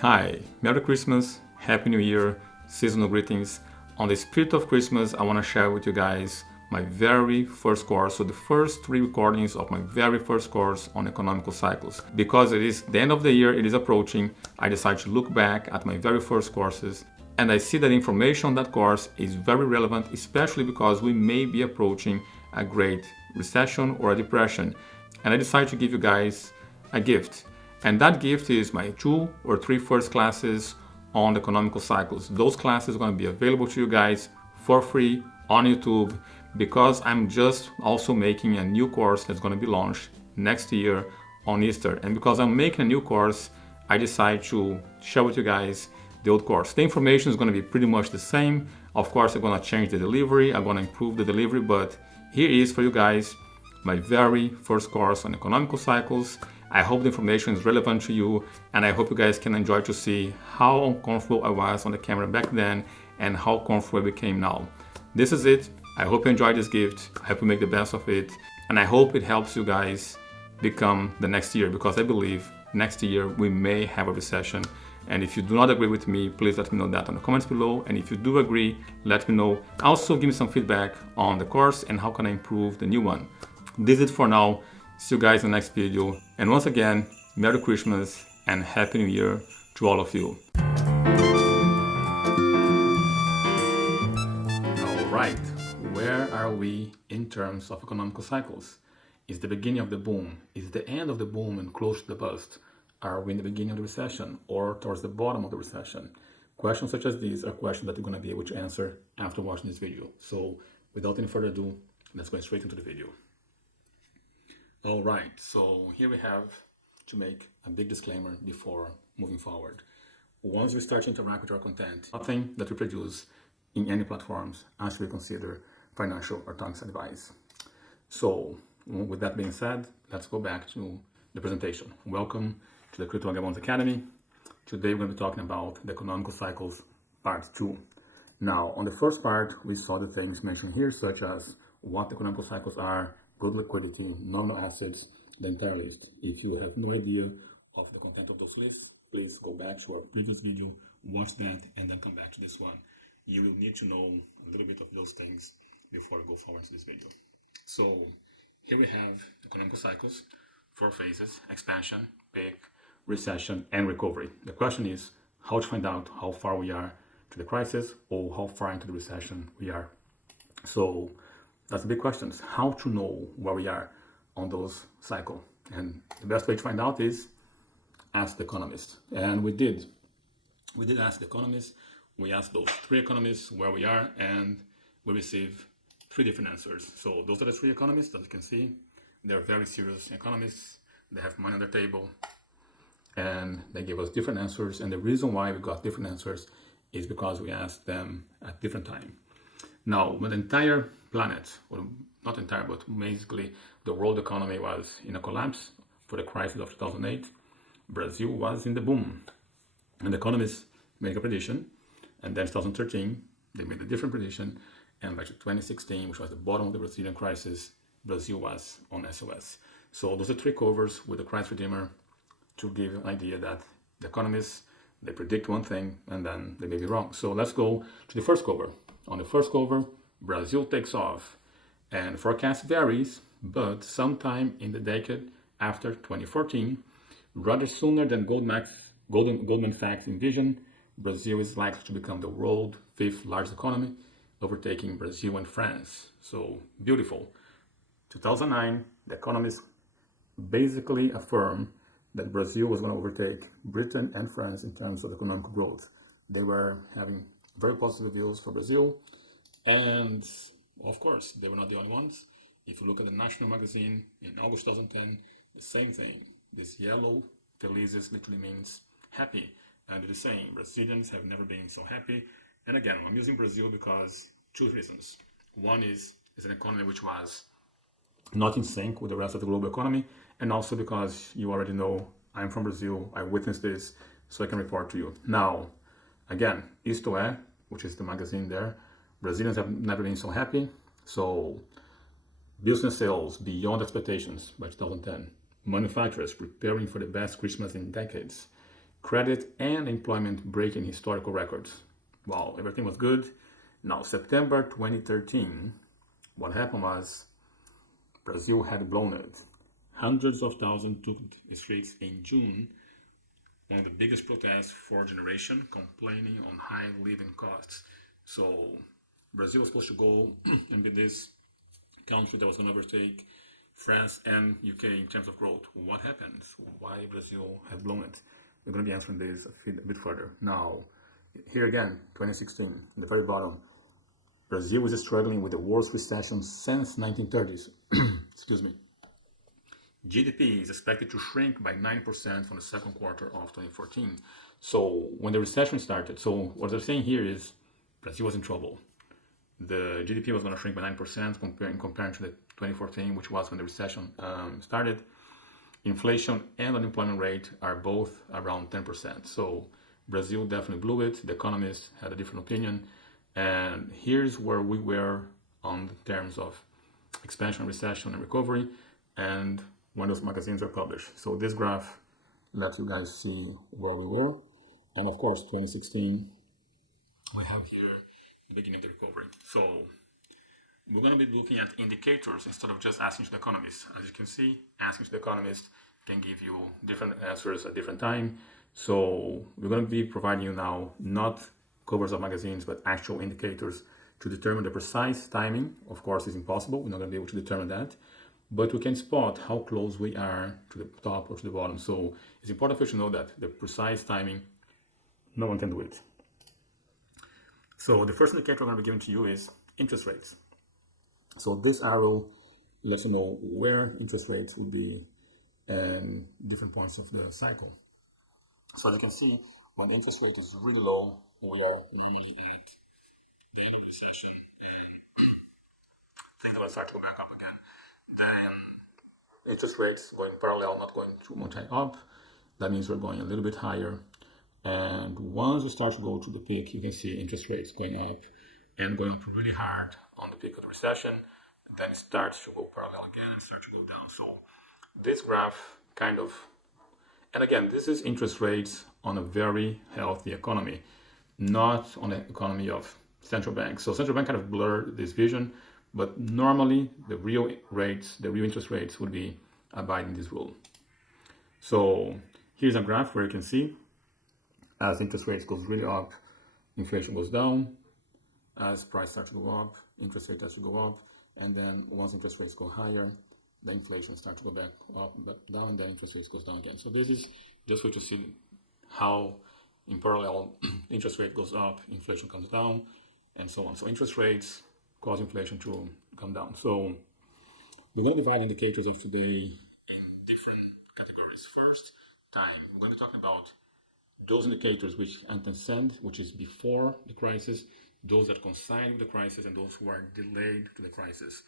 Hi, Merry Christmas, Happy New Year, seasonal greetings. On the spirit of Christmas, I want to share with you guys my very first course, so the first three recordings of my very first course on economical cycles. Because it is the end of the year, it is approaching, I decided to look back at my very first courses and I see that information on that course is very relevant, especially because we may be approaching a great recession or a depression. And I decided to give you guys a gift. And that gift is my 2 or 3 first classes on the economical cycles. Those classes are going to be available to you guys for free on YouTube because I'm just also making a new course that's going to be launched next year on Easter. And because I'm making a new course, I decided to share with you guys the old course. The information is going to be pretty much the same. Of course, I'm going to change the delivery. I'm going to improve the delivery, but here is for you guys my very first course on economical cycles. I hope the information is relevant to you, and I hope you guys can enjoy to see how uncomfortable I was on the camera back then and how comfortable I became now. This is it. I hope you enjoyed this gift. I hope you make the best of it, and I hope it helps you guys become the next year, because I believe next year we may have a recession. And if you do not agree with me, please let me know that on the comments below. And if you do agree, let me know. Also, give me some feedback on the course and how can I improve the new one. This is it for now. See you guys in the next video. And once again, Merry Christmas and Happy New Year to all of you. All right, where are we in terms of economical cycles? Is the beginning of the boom? Is the end of the boom and close to the bust? Are we in the beginning of the recession or towards the bottom of the recession? Questions such as these are questions that you're going to be able to answer after watching this video. So without any further ado, let's go straight into the video. All right, so here we have to make a big disclaimer before moving forward. Once we start to interact with our content, nothing that we produce in any platforms has to be considered financial or tax advice. So with that being said, let's go back to the presentation. Welcome to the Crypto Vagabonds Academy. Today we're going to be talking about the economical cycles part 2. Now, on the first part, we saw the things mentioned here, such as what the economical cycles are, good liquidity, nominal assets, the entire list. If you have no idea of the content of those lists, please go back to our previous video, watch that, and then come back to this one. You will need to know a little bit of those things before we go forward to this video. So here we have economical cycles, 4 phases: expansion, peak, recession, and recovery. The question is how to find out how far we are to the crisis or how far into the recession we are. So that's the big question: how to know where we are on those cycle. And the best way to find out is ask the economists. And we did ask the economists. We asked those 3 economists where we are, and we received 3 different answers. So those are the 3 economists that you can see. They're very serious economists. They have money on their table, and they gave us different answers. And the reason why we got different answers is because we asked them at different time. Now, when the entire planet, or not entire, but basically the world economy was in a collapse for the crisis of 2008, Brazil was in the boom. And the economists made a prediction, and then 2013, they made a different prediction, and by 2016, which was the bottom of the Brazilian crisis, Brazil was on SOS. So those are 3 covers with the Christ Redeemer to give an idea that the economists, they predict one thing and then they may be wrong. So let's go to the first cover. On the first cover, Brazil takes off, and forecast varies, but sometime in the decade after 2014, rather sooner than Goldman Sachs envisioned, Brazil is likely to become the world's 5th largest economy, overtaking Brazil and France. So beautiful. 2009, the economists basically affirmed that Brazil was going to overtake Britain and France in terms of economic growth. They were having very positive views for Brazil, and of course, they were not the only ones. If you look at the National magazine in August 2010, the same thing. This yellow, felizes, literally means happy, and it is saying Brazilians have never been so happy. And again, I'm using Brazil because 2 reasons. One is it's an economy which was not in sync with the rest of the global economy, and also because you already know I'm from Brazil, I witnessed this, so I can report to you. Now, again, Isto É, which is the magazine there, Brazilians have never been so happy. So business sales beyond expectations by 2010. Manufacturers preparing for the best Christmas in decades. credit and employment breaking historical records. Wow, everything was good. Now, September 2013, what happened was Brazil had blown it. Hundreds of thousands took the streets in June, one of the biggest protests for a generation, complaining on high living costs. So Brazil was supposed to go and be this country that was going to overtake France and UK in terms of growth. What happened? Why Brazil has blown it? We're going to be answering this a bit further. Now, here again, 2016, at the very bottom, Brazil is struggling with the worst recession since 1930s. Excuse me. GDP is expected to shrink by 9% from the second quarter of 2014. So when the recession started, so what they're saying here is Brazil was in trouble. The GDP was going to shrink by 9% comparing to the 2014, which was when the recession started. Inflation and unemployment rate are both around 10%. So Brazil definitely blew it. The economists had a different opinion. And here's where we were on terms of expansion, recession, and recovery, and when those magazines are published. So this graph lets you guys see where we were. And of course, 2016, we have here the beginning of the recovery. So we're going to be looking at indicators instead of just asking to the economist. As you can see, asking to the economist can give you different answers at different time. So we're going to be providing you now not covers of magazines, but actual indicators to determine the precise timing. Of course, it's impossible. We're not going to be able to determine that, but we can spot how close we are to the top or to the bottom. So it's important for you to know that the precise timing, no one can do it. So the first indicator I'm going to be giving to you is interest rates. So this arrow lets you know where interest rates would be in different points of the cycle. So as you can see, when the interest rate is really low, we are normally at the end of the recession, and things are going to start to go back up again. Then interest rates going parallel, not going too much up. That means we're going a little bit higher. And once we start to go to the peak, you can see interest rates going up and going up really hard on the peak of the recession. Then it starts to go parallel again and start to go down. So this graph kind of, and again, this is interest rates on a very healthy economy, not on the economy of central banks. So central bank kind of blur this vision, but normally the real rates, the real interest rates would be abiding this rule. So here's a graph where you can see as interest rates goes really up, inflation goes down. As price starts to go up, interest rate has to go up. And then once interest rates go higher, the inflation starts to go back up, but down, and then interest rates goes down again. So this is just for you to see how in parallel interest rate goes up, inflation comes down, and so on. So interest rates cause inflation to come down. So we're going to divide indicators of today in different categories. First, time. We're going to talk about those indicators which antecede, which is before the crisis, those that coincide with the crisis, and those who are delayed to the crisis.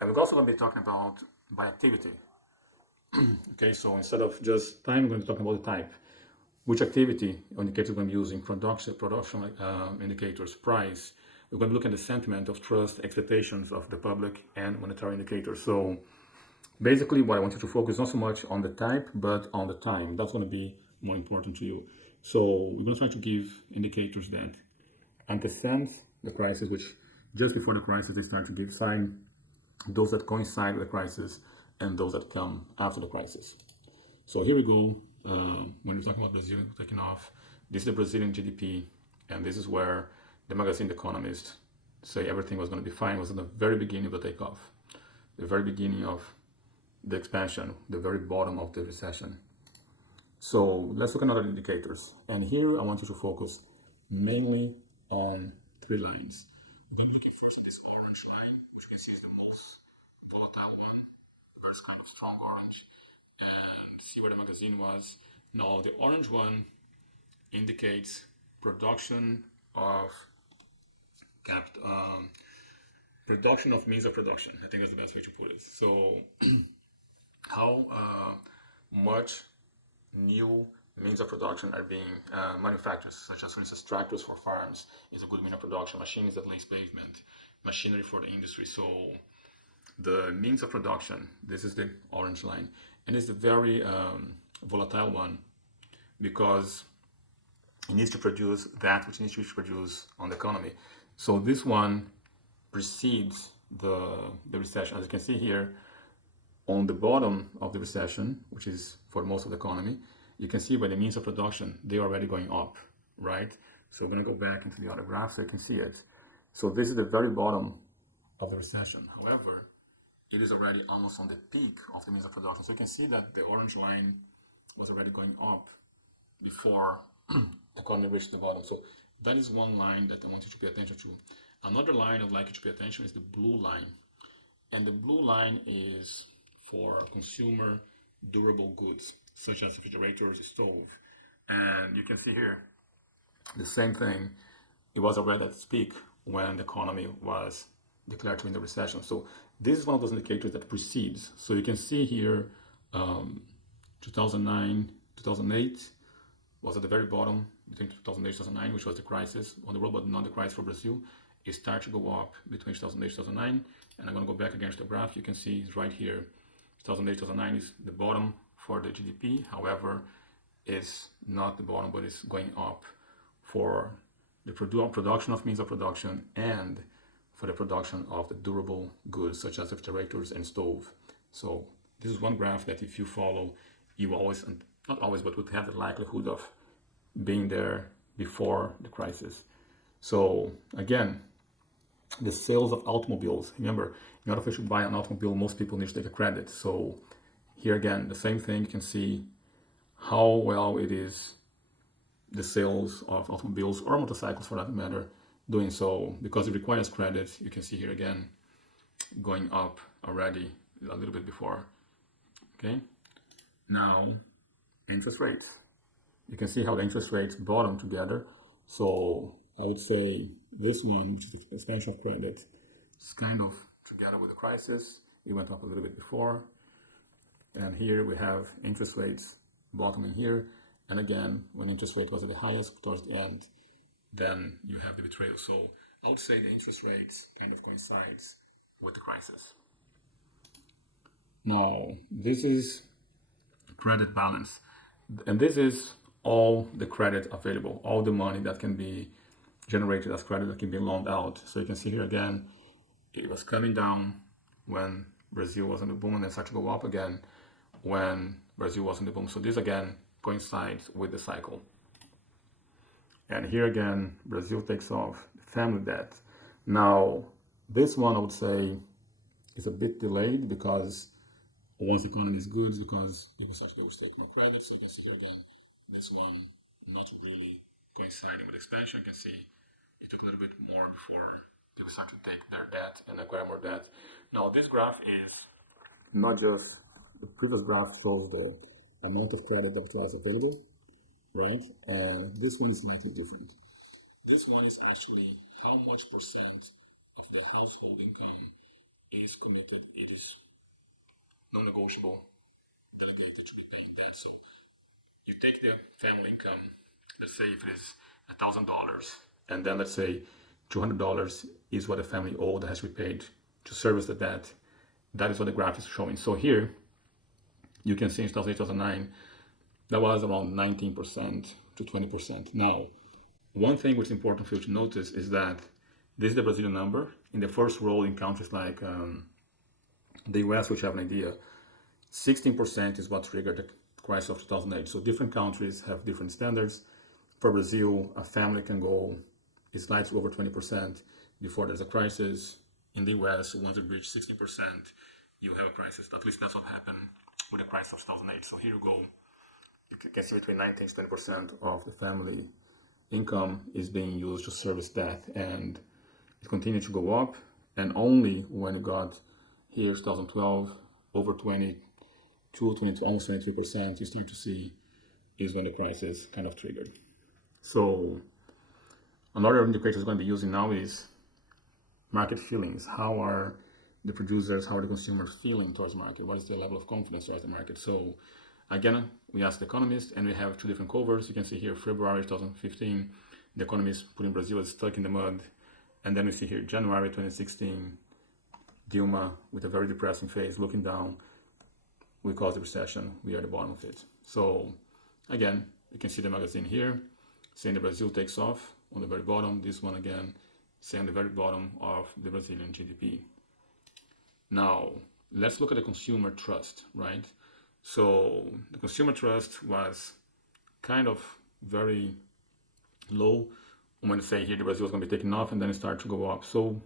And we're also going to be talking about by activity. Okay, so instead of just time, we're going to be talking about the type. Which activity indicators we're going to be using, production indicators, price. We're going to look at the sentiment of trust, expectations of the public, and monetary indicators. So basically what I want you to focus not so much on the type, but on the time. That's going to be more important to you. So we're going to try to give indicators that antecede the crisis, which just before the crisis they start to give sign, those that coincide with the crisis, and those that come after the crisis. So here we go. When we're talking about Brazil taking off, this is the Brazilian GDP, and this is where the magazine The Economist say everything was going to be fine. It was at the very beginning of the takeoff, the very beginning of the expansion, the very bottom of the recession. So let's look at other indicators. And here I want you to focus mainly on three lines. We're looking first at this orange line, which you can see is the most volatile one, the first kind of strong orange, and see where the magazine was. Now the orange one indicates production of production of means of production. I think that's the best way to put it. So how much new means of production are being manufactured, such as, for instance, tractors for farms is a good mean of production, machines that lays pavement, machinery for the industry. So the means of production, this is the orange line, and it's the very volatile one, because It needs to produce that which it needs to produce on the economy. So this one precedes the recession. As you can see here, on the bottom of the recession, which is for most of the economy, you can see by the means of production, they're already going up, right? So we're going to go back into the other graph so you can see it. So this is the very bottom of the recession. However, it is already almost on the peak of the means of production. So you can see that the orange line was already going up before the economy reached the bottom. So that is one line that I want you to pay attention to. Another line I'd like you to pay attention is the blue line. And the blue line is for consumer durable goods, such as refrigerators, stove. And you can see here, the same thing. It was already at its peak when the economy was declared to be in the recession. So this is one of those indicators that precedes. So you can see here, 2009, 2008 was at the very bottom between 2008 and 2009, which was the crisis on the world, but not the crisis for Brazil. It started to go up between 2008 and 2009. And I'm going to go back again to the graph. You can see it's right here. 2008, 2009 is the bottom for the GDP. However, it's not the bottom, but it's going up for the production of means of production and for the production of the durable goods such as refrigerators and stove. So this is one graph that if you follow, you always, not always, but would have the likelihood of being there before the crisis. So again, the sales of automobiles. Remember, in order for you to buy an automobile, most people need to take a credit. So here again, the same thing. You can see how well it is the sales of automobiles or motorcycles for that matter doing so, because it requires credit. You can see here again going up already a little bit before. Okay, now interest rates. You can see how the interest rates bottom together. So I would say this one, which is the expansion of credit, is kind of together with the crisis. It went up a little bit before. And here we have interest rates bottoming here. And again, when interest rate was at the highest towards the end, then you have the betrayal. So I would say the interest rates kind of coincides with the crisis. Now, this is credit balance. And this is all the credit available, all the money that can be generated as credit that can be loaned out. So you can see here again, it was coming down when Brazil was on the boom and then started to go up again when Brazil was on the boom. So this again coincides with the cycle. And here again, Brazil takes off family debt. Now, this one I would say is a bit delayed because once the economy is good, because people started to take more credit. So you can see here again, this one not really coinciding with expansion. You can see it took a little bit more before people start to take their debt and acquire more debt. Now, this graph is not just the previous graph shows the amount of credit that was available, right? And this one is slightly different. This one is actually how much percent of the household income is committed. It is non-negotiable, delegated to be paying debt. So you take the family income, let's say if it is $1,000, and then let's say $200 is what the family owed that has to be paid to service the debt. That is what the graph is showing. So here, you can see in 2008, 2009, that was around 19% to 20%. Now, one thing which is important for you to notice is that this is the Brazilian number. In the first row in countries like the US, which have an idea, 16% is what triggered the crisis of 2008. So different countries have different standards. For Brazil, a family can go slightly over 20% before there's a crisis. In the US, once it reaches 16%, you have a crisis. At least that's what happened with the crisis of 2008. So here you go. You can see between 19 to 20% of the family income is being used to service debt, and it continued to go up. And only when it got here, 2012, over 22, 22, almost 23%, you start to see is when the crisis kind of triggered. So another indicator is going to be using now is market feelings. How are the producers, how are the consumers feeling towards the market? What is the level of confidence towards the market? So again, we asked the economists, and we have two different covers. You can see here February 2015, the economist putting Brazil as stuck in the mud. And then we see here January 2016, Dilma with a very depressing face looking down. We caused the recession. We are at the bottom of it. So again, you can see the magazine here. saying the Brazil takes off on the very bottom. This one again, saying the very bottom of the Brazilian GDP. Now, let's look at the consumer trust, right? So the consumer trust was kind of very low. I'm going to say here the Brazil is going to be taking off and then it started to go up. So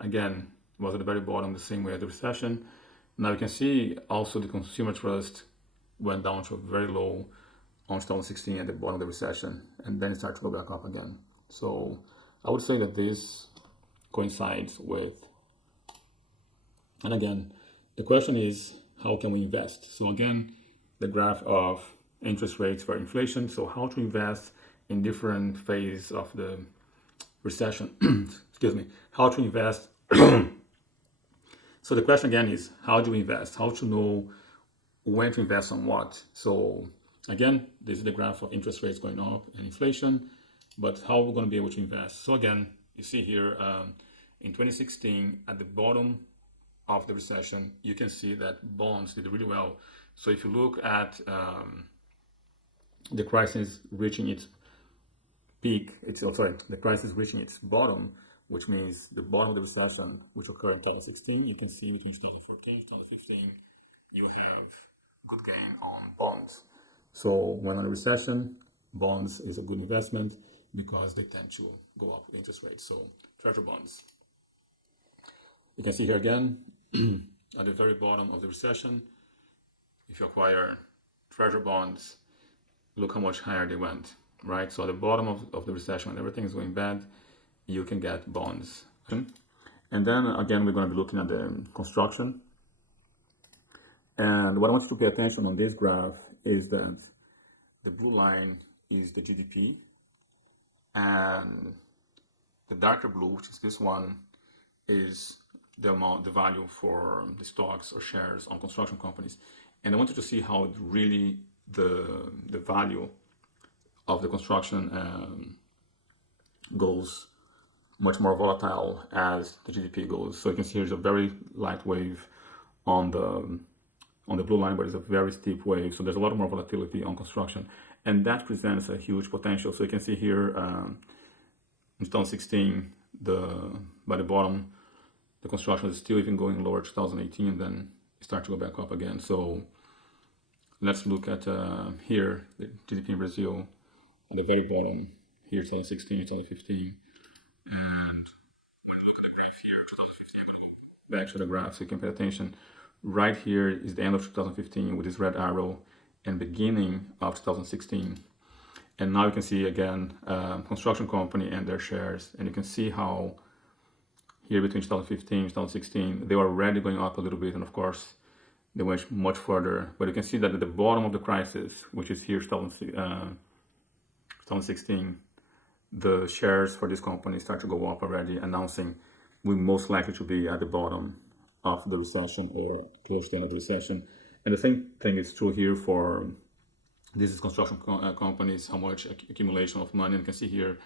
again, it was at the very bottom the same way as the recession. Now you can see also the consumer trust went down to a very low on 2016 at the bottom of the recession, and then it started to go back up again. So I would say that this coincides with, and again, the question is, how can we invest? So again, the graph of interest rates for inflation. So how to invest in different phases of the recession. Excuse me. How to invest. So the question again is, how do we invest? How to know when to invest on what? So again, this is the graph of interest rates going up and inflation, but how we're going to be able to invest. So again, you see here in 2016, at the bottom of the recession, you can see that bonds did really well. So if you look at the crisis reaching its peak, the crisis reaching its bottom, which means the bottom of the recession, which occurred in 2016, you can see between 2014 and 2015, you have good gain on bonds. So when on a recession, bonds is a good investment because they tend to go up with interest rates. So treasury bonds. You can see here again, at the very bottom of the recession, if you acquire treasury bonds, look how much higher they went, right? So at the bottom of the recession, when everything is going bad, you can get bonds. And then again, we're going to be looking at the construction. And what I want you to pay attention on this graph is that the blue line is the GDP, and the darker blue, which is this one, is the amount, the value for the stocks or shares on construction companies. And I want you to see how it really the value of the construction goes much more volatile as the GDP goes. So you can see there's a very light wave on the blue line, but it's a very steep wave. So there's a lot more volatility on construction, and that presents a huge potential. So you can see here in 2016, by the bottom, the construction is still even going lower 2018, and then start to go back up again. So let's look at here, the GDP in Brazil at the very bottom, here 2016, 2015. And when you look at the graph here, 2015, I'm going to go back to the graph so you can pay attention. Right here is the end of 2015 with this red arrow and beginning of 2016. And now you can see again, construction company and their shares. And you can see how here between 2015 and 2016, they were already going up a little bit. And of course, they went much further. But you can see that at the bottom of the crisis, which is here 2016, the shares for this company start to go up already, announcing we're most likely to be at the bottom of the recession or close to the end of the recession. And the same thing is true here for this is construction companies, how much accumulation of money. And you can see here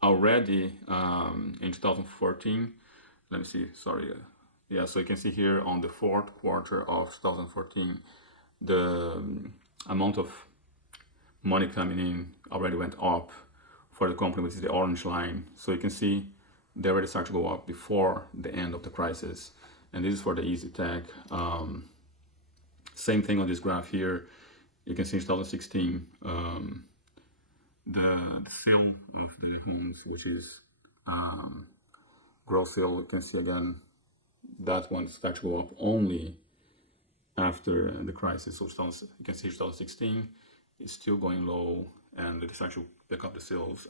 already in 2014, let me see, sorry. Yeah, so you can see here on the fourth quarter of 2014, the amount of money coming in already went up for the company, which is the orange line. So you can see they already start to go up before the end of the crisis. And this is for the easy tech. Same thing on this graph here. You can see in 2016, the sale of the homes, which is gross sale, you can see again, that one starts to go up only after the crisis. So you can see 2016 is still going low, and they start to pick up the sales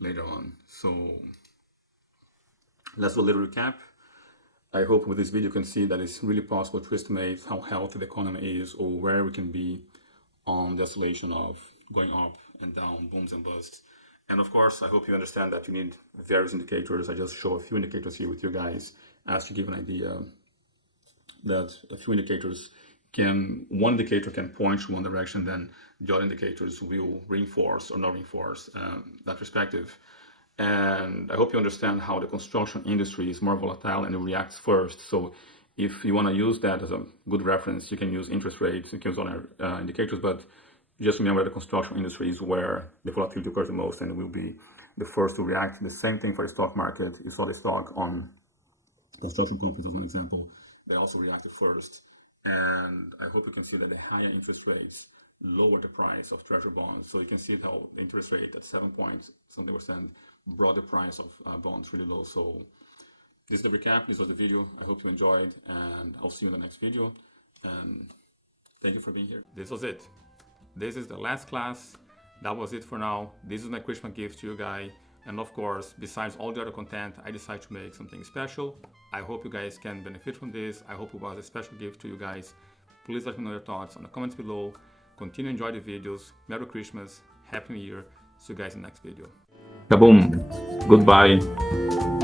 later on. So let's do a little recap. I hope with this video you can see that it's really possible to estimate how healthy the economy is, or where we can be on the oscillation of going up and down, booms and busts. And of course, I hope you understand that you need various indicators. I just show a few indicators here with you guys as to give an idea that a few indicators one indicator can point to one direction, then the other indicators will reinforce or not reinforce that perspective. And I hope you understand how the construction industry is more volatile and it reacts first. So if you want to use that as a good reference, you can use interest rates, you can use other indicators, but Just remember the construction industry is where the volatility occurs the most and will be the first to react. The same thing for the stock market. You saw the stock on construction companies as one example. They also reacted first. And I hope you can see that the higher interest rates lower the price of treasury bonds. So you can see how the interest rate at 7 points, something was saying, brought the price of bonds really low. So this is the recap. This was the video. I hope you enjoyed, and I'll see you in the next video. And thank you for being here. This was it. This is the last class. That was it for now. This is my Christmas gift to you guys. And of course, besides all the other content, I decided to make something special. I hope you guys can benefit from this. I hope it was a special gift to you guys. Please let me know your thoughts on the comments below. Continue to enjoy the videos. Merry Christmas. Happy New Year. See you guys in the next video. Kaboom. Goodbye.